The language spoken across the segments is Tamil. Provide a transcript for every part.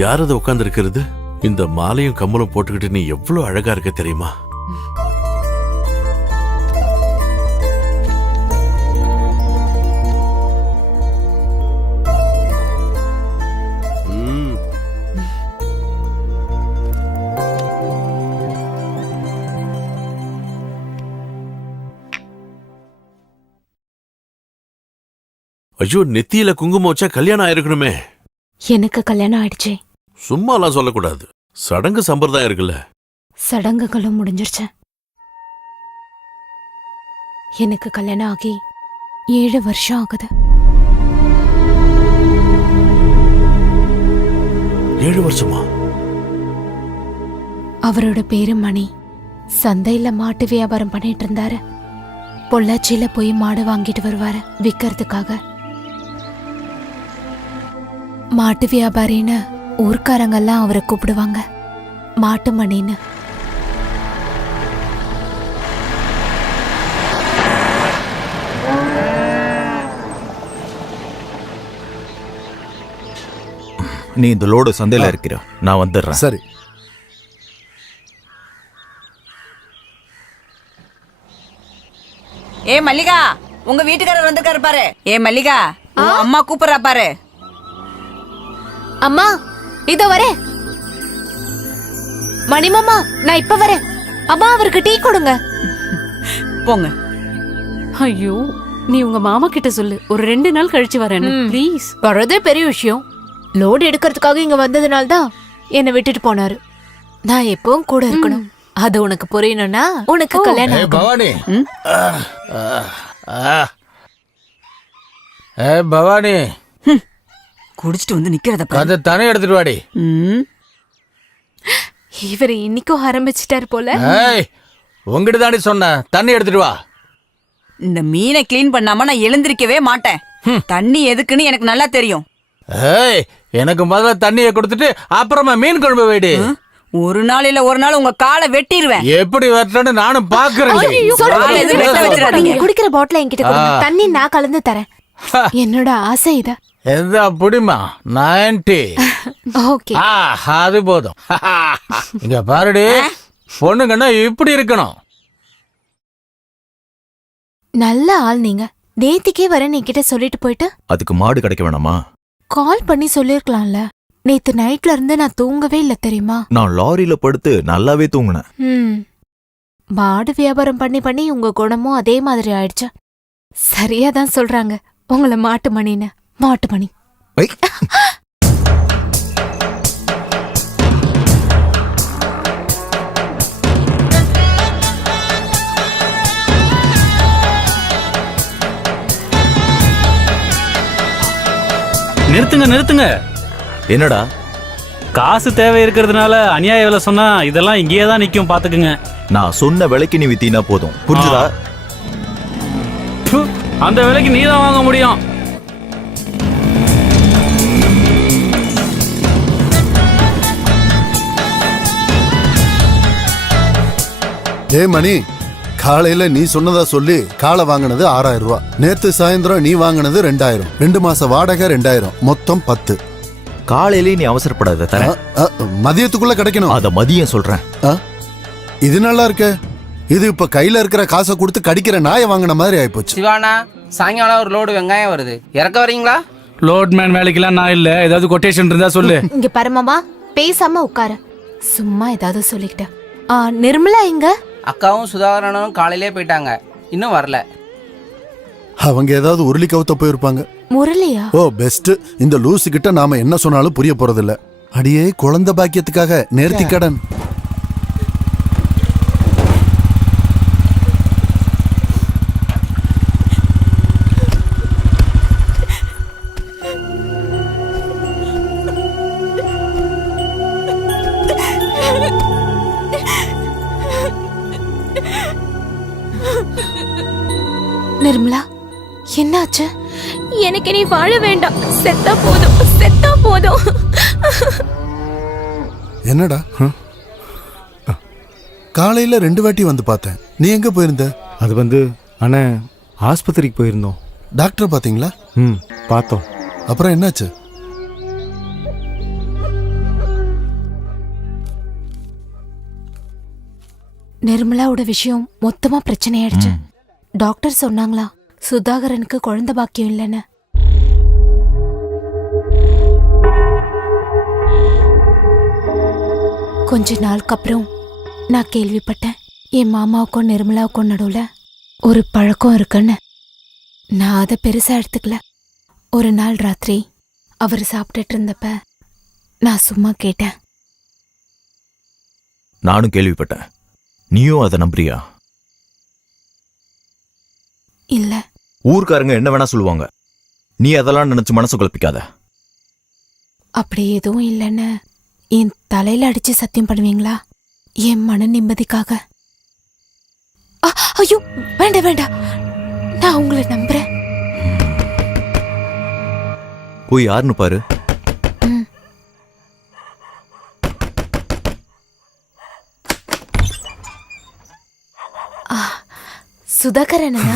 யார் அதை உட்கார்ந்து இருக்கிறது? இந்த மாலையும் கம்மலும் போட்டுக்கிட்டு நீ எவ்வளவு அழகா இருக்க தெரியுமா? ஐயோ, நெத்தியில குங்குமம் வச்சா கல்யாணம் ஆயிருக்கணுமே. எனக்கு கல்யாணம் ஆயிடுச்சு. சும்மாலாம் சொல்லக்கூடாது. சடங்கு சம்பிரதாயம் இருக்குல்ல. சடங்குகளும் முடிஞ்சிருச்சு. எனக்கு கல்யாணம் ஆகி 7 வருஷம் ஆகுது. 7 வருஷமா? அவரோட பேரு மணி. சந்தையில மாட்டு வியாபாரம் பண்ணிட்டு இருந்தாரு. பொள்ளாச்சியில போய் மாடு வாங்கிட்டு வருவாரு விக்கிறதுக்காக. மாட்டு வியாபாரின்னு ஊர்க்காரங்கெல்லாம் அவரை கூப்பிடுவாங்க, மாட்டு மணின்னு. நீ இந்த லோடு சந்தையில இருக்கிற, நான் வந்துடுறேன். சரி. ஏ மல்லிகா, உங்க வீட்டுக்காரர் வந்திருக்காரு பாரு. ஏ மல்லிகா, உன் அம்மா கூப்பிடுறா பாரு. அம்மா, இதோ வரேன். மணிமாமா, நான் இப்ப வரேன். அம்மா, அவருக்கு டீ கொடுங்க. போங்க. ஐயோ, நீ உங்க மாமா கிட்ட சொல்லு, ஒரு 2 நாள் கழிச்சு வரேன் ப்ளீஸ். வரதே பெரிய விஷயம். லோடு எடுக்கிறதுக்காக இங்க வந்ததுனால தான் என்னை விட்டுட்டு போனாரு. நான் எப்பவும் கூட இருக்கணும். அது உனக்கு புரியணும்னா உனக்கு கல்யாணம் ஆகணும். பவானி, பவானி, குடிச்சிட்டு வந்து நிக்கிறத அதை தானே எடுத்துட்டு வாடி. இவர் இன்னைக்கும் ஆரம்பிச்சிட்டாரு போல. உங்ககிட்ட தாண்டி சொன்ன, தண்ணி எடுத்துட்டு வா. இந்த மீனை கிளீன் பண்ணாம நான் எழுந்திருக்கவே மாட்டேன். தண்ணி எதுக்குன்னு எனக்கு நல்லா தெரியும். எனக்கு முதல்ல தண்ணியை கொடுத்துட்டு அப்புறமா மீன் குழம்பு வைடி. ஒரு நாள் இல்ல ஒரு நாள் உங்க காலை வெட்டிடுவேன். எப்படி வெட்டன்னு நானும் பாக்குறேன். குடிக்கிற பாட்டில என்கிட்ட கொடுங்க, தண்ணி நான் கலந்து தரேன். என்னோட ஆசை இத. எதா புடிமா 90. ஓகே, அது போதும். இங்க பாருடி, பொண்ணுங்கன்னா இப்படி இருக்கணும். நல்ல ஆள் நீங்க. நேத்திக்கே வரேன் என்கிட்ட சொல்லிட்டு போயிட்டு. அதுக்கு மாடு கிடைக்க வேணாமா? கால் பண்ணி சொல்லிருக்கலாம்ல. நேத்து நைட்ல இருந்து நான் தூங்கவே இல்ல தெரியுமா? நான் லாரியில படுத்து நல்லாவே தூங்குனேன். மாடு வியாபாரம் பண்ணி பண்ணி உங்க குணமும் அதே மாதிரி ஆயிடுச்சு. சரியாதான் சொல்றாங்க உங்களை மாட்டு மணின்னு. மாட்டு மணி. நிறுத்துங்க நிறுத்துங்க. என்னடா? காசு தேவை இருக்கிறதுனால அநியாய விலை சொன்னா இதெல்லாம் இங்கேயே தான் நிக்கும், பாத்துக்குங்க. நான் சொன்ன விலைக்கு நீ வித்தீனா போதும், புரிஞ்சுதா? அந்த விலைக்கு நீ தான் வாங்க முடியும். ஏ மணி, காலையில நீ சொன்னதா சொல்லி காலை வாங்கினது 6000 ரூபாய். நேத்து சாயந்தரம் நீ வாங்கினது 2000. 2 மாச வாடகை 2000, மொத்தம் 10. காலையிலே நீ அவசரப்படாத, தரேன். மதியத்துக்குள்ள கிடைக்கணும். அத மதியம் சொல்றேன். இது நல்லா இருக்க. இது இப்ப கையில இருக்கிற காசை கொடுத்து கடிக்கிற நாயை வாங்கின மாதிரி ஆயிப்போச்சு. சிவானா, சாயங்காலம் ஒரு லோடு வெங்காயம் வருது, இறக்க வரீங்களா? லோட்மேன் வேலைக்கெல்லாம் நான் இல்ல. ஏதாவது கொட்டேஷன் இருந்தா சொல்லு. இங்க பரமமா, பேசாம உட்கார. சும்மா ஏதாவது சொல்லிக்கிட்ட. நிர்மலா எங்க? அக்காவும் சுதாகரனும் காலையிலே போயிட்டாங்க, இன்னும் வரல. அவங்க ஏதாவது உருளி கவுத்த போயிருப்பாங்க. முரளியா? ஓ பெஸ்ட். இந்த லூசு கிட்ட நாம என்ன சொன்னாலும் புரிய போறதில்ல. அடியே குழந்தை பாக்கியத்துக்காக நேர்த்தி கடன். நிர்மலா, என்னாச்சு? எனக்கு நீ வாழ வேண்டாம், செத்தா போதும், செத்தா போதும். என்னடா? காலையில 2 வாட்டி வந்து பார்த்தேன். நீ எங்க போயிருந்த? அது அண்ணே, ஆஸ்பத்திரிக்கு போயிருந்தோம். டாக்டர் பாத்தீங்களா? பார்த்தோம். அப்புறம் என்னாச்சு? நிர்மலாவோட விஷயம் மொத்தமா பிரச்சனை ஆயிடுச்சு. டாக்டர் சொன்னாங்களா சுதாகரனுக்கு குழந்தை பாக்கியம் இல்லைன்னு. கொஞ்ச நாளுக்கு அப்புறம் நான் கேள்விப்பட்டேன் என் மாமாவுக்கும் நிர்மலாவுக்கும் நடுவுல ஒரு பழக்கம் இருக்குன்னு. நான் அதை பெருசா எடுத்துக்கல. ஒரு நாள் ராத்திரி அவர் சாப்பிட்டுட்டு இருந்தப்ப நான் சும்மா கேட்டேன். நானும் கேள்விப்பட்டேன். நீயும் அதை நம்புறியா? இல்ல. ஊர்க்காரங்க என்ன வேணா சொல்லுவாங்க, நீ அதெல்லாம் நினைச்சு மனசு குழப்பிக்காத. அப்படி எதுவும் இல்லைன்னு என் தலையில அடிச்சு சத்தியம் பண்ணுவீங்களா என் மன நிம்மதிக்காக? ஐயோ வேண்டாம் வேண்டாம், நான் உங்களை நம்புறேன். போய் யாருன்னு பாரு. சுதாகரனா?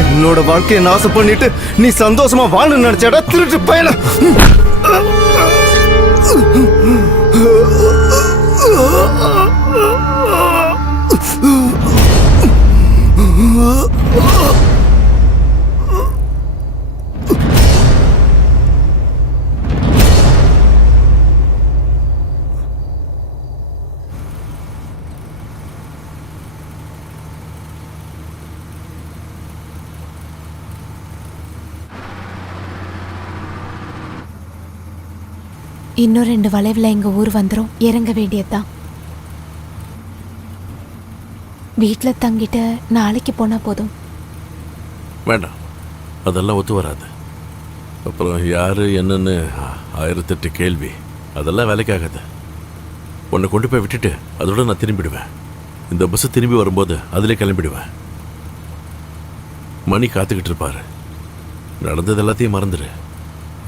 என்னோட வாழ்க்கையை நாசம் பண்ணிட்டு நீ சந்தோஷமா வாழ நினைச்சாடா திருட்டு பயல. இன்னும் 2 வளைவுல எங்க ஊர் வந்துரும். இறங்க வேண்டியதுதான். வீட்டுல தங்கிட்டு நாளைக்கு போனா போதும். வேண்டாம், அதெல்லாம் ஒத்து வராது. அப்புறம் யாரு என்னன்னு 1008 கேள்வி. அதெல்லாம் வேலைக்காகாது. உன்னை கொண்டு போய் விட்டுட்டு அதோட நான் திரும்பிடுவேன். இந்த பஸ் திரும்பி வரும்போது அதிலே கிளம்பிடுவேன். மணி காத்துக்கிட்டு இருப்பாரு. நடந்தது எல்லாத்தையும் மறந்துடு.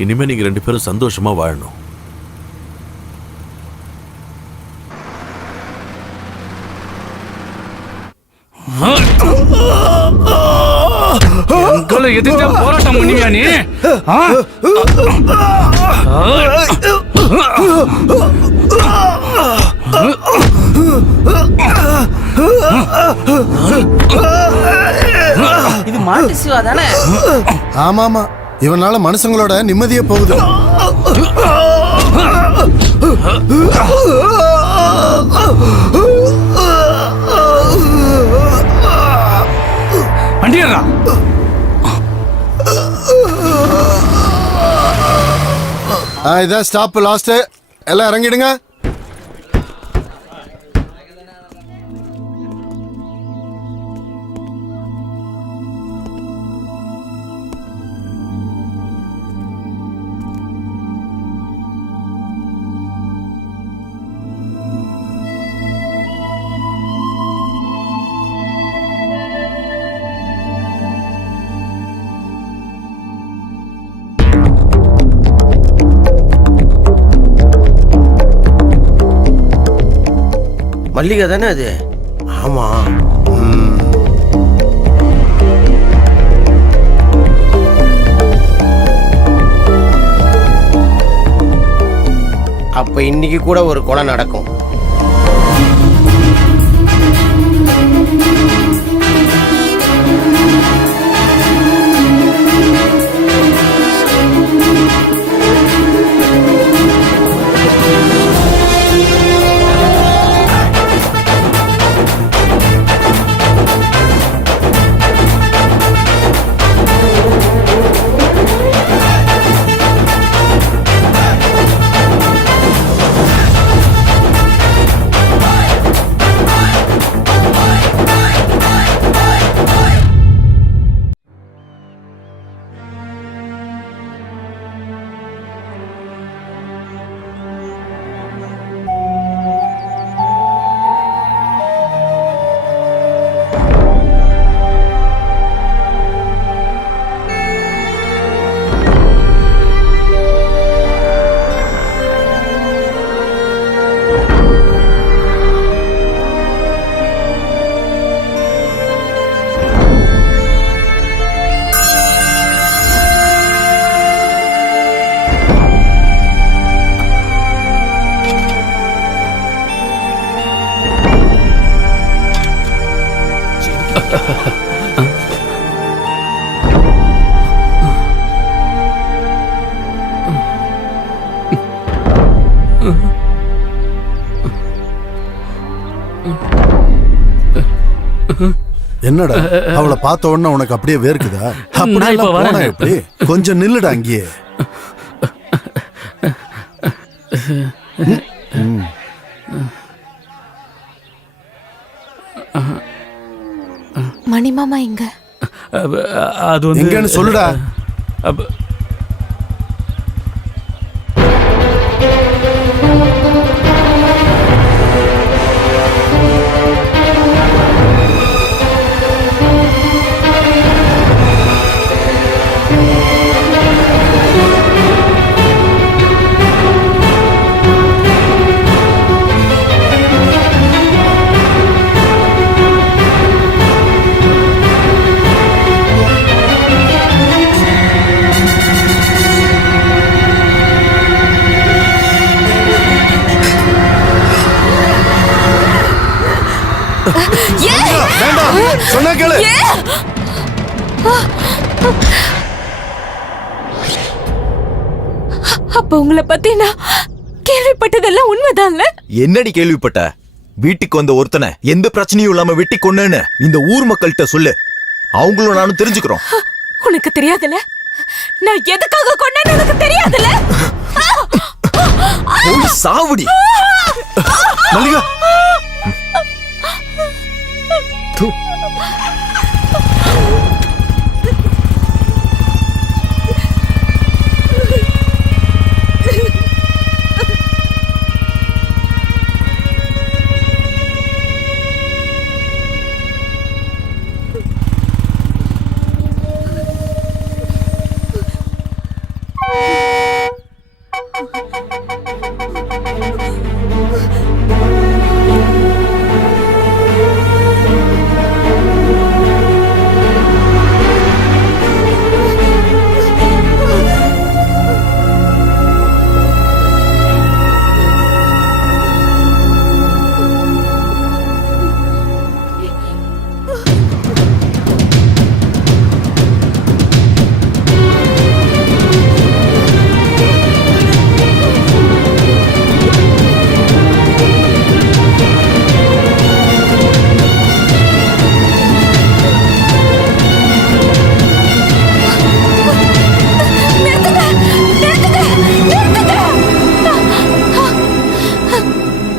இனிமே நீங்க 2 பேரும் சந்தோஷமா வாழணும். எதிர்த்து போராட்டம் பண்ணுவியா நீ? இது மாட்டு சிவா தானே? ஆமாமா, இவனால மனுஷங்களோட நிம்மதியே போகுது. வண்டியறா. இதான் ஸ்டாப், லாஸ்ட். எல்லாம் இறங்கிடுங்க. மல்லிகை தானே அது? ஆமா. அப்ப இன்னைக்கு கூட ஒரு கொலை நடக்கும். என்னடா அவளை பார்த்த உடனே உனக்கு அப்படியே வேர்க்குதா? நான் அப்படியே இப்ப வரேன். போனா எப்படி? கொஞ்சம் நில்லுடா அங்கேயே. மணி மாமா எங்க? அது வந்து எங்கன்னு சொல்லுடா. அப்ப- வேண்டாம், சொன்னா கேளு. அப்ப உங்களை பத்தி நான் கேள்விப்பட்டதெல்லாம் உண்மைதான்ல? என்னடி கேள்விப்பட்ட? வீட்டுக்கு வந்த ஒருத்தனை எந்த பிரச்சனையும் இல்லாம வெட்டி கொன்னேன்னு இந்த ஊர் மக்கள்கிட்ட சொல்லு. அவங்களும் நானும் தெரிஞ்சுக்கிறோம். உனக்கு தெரியாதுல? நான் எதுக்காக கொன்னேன்னு உனக்கு தெரியாதுல? போய் சாவுடி. மல்லிகா,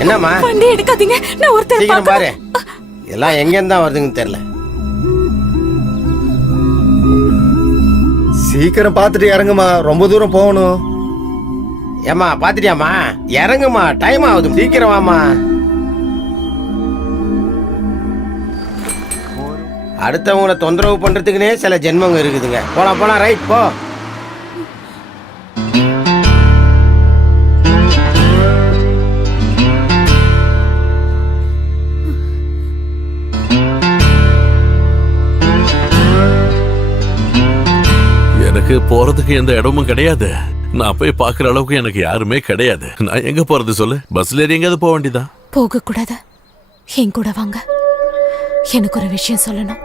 என்னம்மா வண்டி எடுக்காதீங்க, நான் ஒருத்தர் சீக்கிரம் பாரு. பார்க்கணும். எல்லாம் எங்கேருந்து தான் வருதுன்னு தெரியல. சீக்கிரம் பார்த்துட்டு இறங்குமா, ரொம்ப தூரம் போகணும். ஏம்மா பாத்துட்டியாம்மா? இறங்குமா, டைம் ஆகுது, சீக்கிரம் வாமா. அடுத்தவங்களை தொந்தரவு பண்றதுக்குன்னே சில ஜென்மங்க இருக்குதுங்க. போலாம் போலாம், ரைட் போ. எனக்கு போறதுக்கு எந்த இடமும் கிடையாது. நான் போய் பார்க்குற அளவுக்கு எனக்கு யாருமே கிடையாது. நான் எங்க போறது சொல்லு? பஸ்ல ஏறி எங்கேயாவது போக வேண்டியதா? போக கூடாது, என் கூட வாங்க. எனக்கு ஒரு விஷயம் சொல்லணும்.